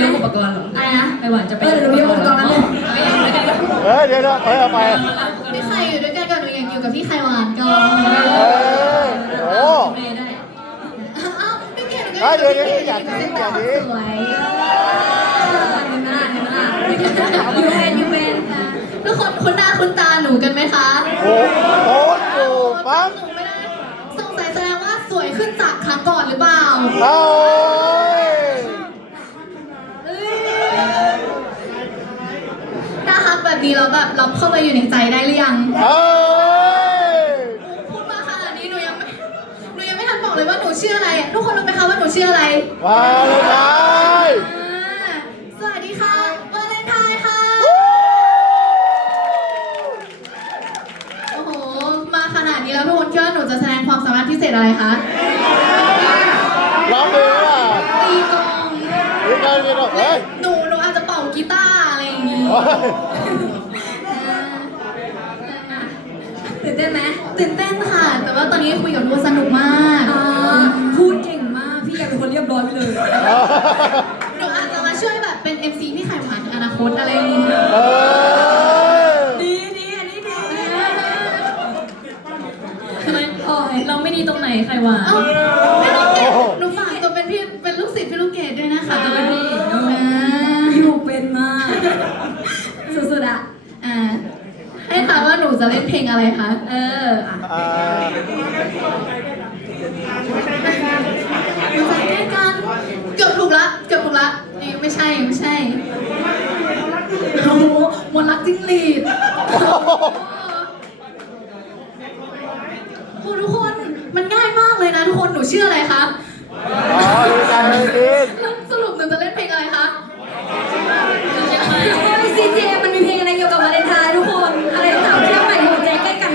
ยกอุปกรณ์เหรออะไรนะไอหวานจะไปเออเดี๋ยวหนูยกอุปกรณ์แล้วเนี่ยไปยังไม่ได้ก็เฮ้ยเดี๋ยวเดี๋ยวเฮ้ยเอาไปพี่ไข่อยู่ด้วยกันกับหนูอยากอยู่กับพี่ไข่หวานก่อนเฮ้ยโอ้ไม่ได้อ้าวพี่เกดหนูก็เฮ้ยอยู่กับเดี๋ยวพี่เดี๋ยวเกดอยากกินอยากกินสวยเห็นไหมล่ะเห็นไหมล่ะยูเวนยูเวนค่ะทุกคนคุ้นหน้าคุ้นตาหนูกันไหมคะโอ้โหอยู่ปั๊บหนูไม่ได้สงสัยแสดงว่าสวยขึ้นจากครั้งก่อนหรือเปล่า เอา เอ้ย น่าฮักแบบนี้แล้วแบบรับเข้าไปอยู่ในใจได้หรือยังเฮ้ยพูดมาขนาดนี้หนูยังไม่หนูยังไม่ทันบอกเลยว่าหนูชื่ออะไรอะทุกคนรู้ไหมคะว่าหนูชื่ออะไรมาเลยนายอ่าสวัสดีค่ะวาเลนไทน์ค่ะ โอ้โห มาขนาดนี้แล้วทุกคนคิดว่าหนูจะแสดงความสามารถพิเศษอะไรคะ ร้องเพลงอะตีกลองนี่กันนี่กันเฮ้ย ตื่นเต้นไหมตื่นเต้นค่ะ แต่ว่าตอนนี้คุยกับทุกคนสนุกมากอ่าพูดเก่งมากพี่แกเป็นคนเรียบร้อยไปเลยหนูอาจจะมาช่วยแบบเป็น MC พี่ไข่หวานในอนาคตอะไรอย่างงี้เฮ้ยดีดีอันนี้ดีทำไมอ๋อเราไม่ดีตรงไหนใครวะเอ้าพี่ลูกเกดหนูฝากตัวเป็นพี่เป็นลูกศิษย์พี่ลูกเกดด้วยนะคะฝากตัวเป็นพี่ อ่า อยู่เป็นมาก สุดๆอะ อ่า ให้ถามว่าหนู จะเล่นเพลงอะไรคะ เอออะอ่าหนูจะเล่นกัน เกือบถูกละ เกือบถูกละนี่ไม่ใช่ไม่ใช่โอ้โหมนต์รักจิ้งหรีดโอ้ทุกคน มันง่ายมากเลยนะทุกคน หนูชื่ออะไรคะ อ๋อนี่กันนี่กินแล้วสรุปหนูจะเล่นเพลงอะไรคะ ซีเจมันมีเพลงอะไรเกี่ยวกับวาเลนไทน์ทุกคน อะไรสาวเที่ยวใหม่หัวใจใกล้กัน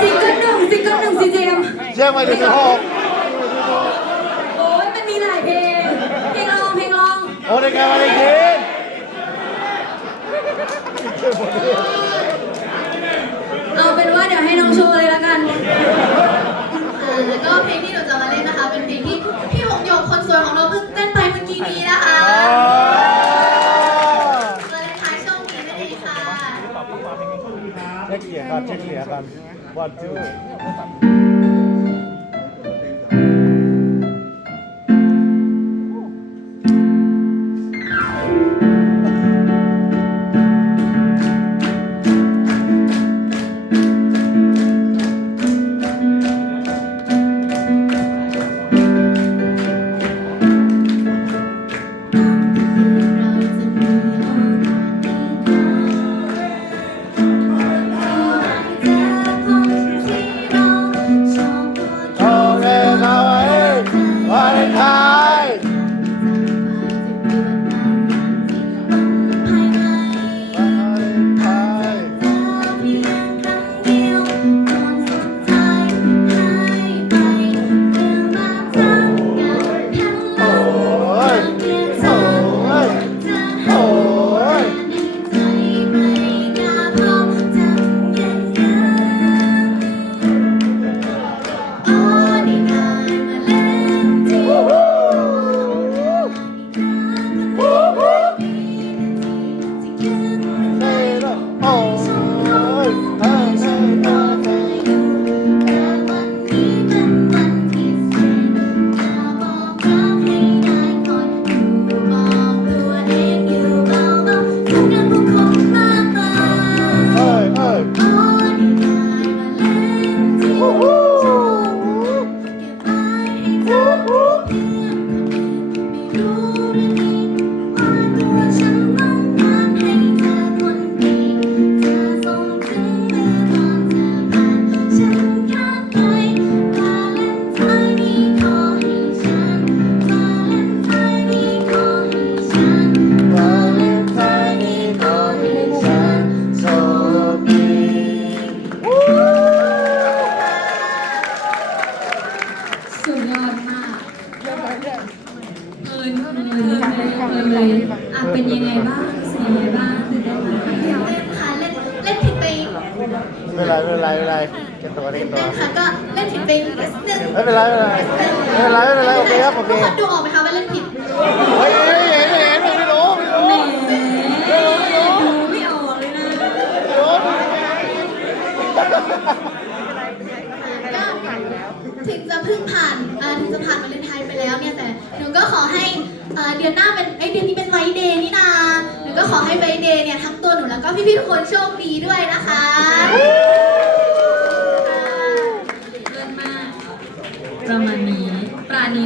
ซิงเกิลหนึ่งซิงเกิลหนึ่งซีเจม เชื่อมาดิสิบหกโอ้ยมันมีหลายเพลง เพลงรอง เพลงรอง โอ้นี่กันมาดิกินเอาเป็นว่าเดี๋ยวให้น้องโชว์เลยละกัน อ่าแล้วก็เพลงที่หนูจะมาเล่นนะคะ เป็นเพลงที่พี่หงหยกคนสวยของเราเพิ่งเต้นไปเมื่อกี้นี้นะคะอ่าวาเลนไทน์โชคดีนั่นเองค่ะ เช็คเสียงกันเช็คเสียงกัน one two เป็นยังไงบ้างเสียงยังไงบ้างตื่นเต้นไหมเล่นค่ะเล่นเล่นผิดไปไม่เป็นไรไม่เป็นไรไม่เป็นไรเก็บตัวเก็ตื่บนตัวเต้นค่ะก็เล่นผิดไปนิดนึงไม่เป็นไรไม่เป็นไรไม่เป็นไรไม่เป็นไรโอเคครับโอเคทุกคนดูออกไหมคะว่าเล่นผิดเฮ้ยเฮ้ยเห็นเห็นไม่รู้ไม่รู้แหมไม่รู้ไม่รู้ดูไม่ออกเลยนะไม่รู้ก็ถึงจะเพิ่งผ่านอ่าถึงจะผ่านวาเลนไทน์ไปแล้วเนี่ยแต่หนูก็ขอให้อ่า เดือนหน้าเป็นไอยเดือนนี้เป็นไวท์เดย์นี่นาหนูก็ขอให้ไวท์เดย์เนี่ยทั้งตัวหนูแล้วก็พี่ๆทุกคนโชคดีด้วยนะคะเลิศมากประมาณนี้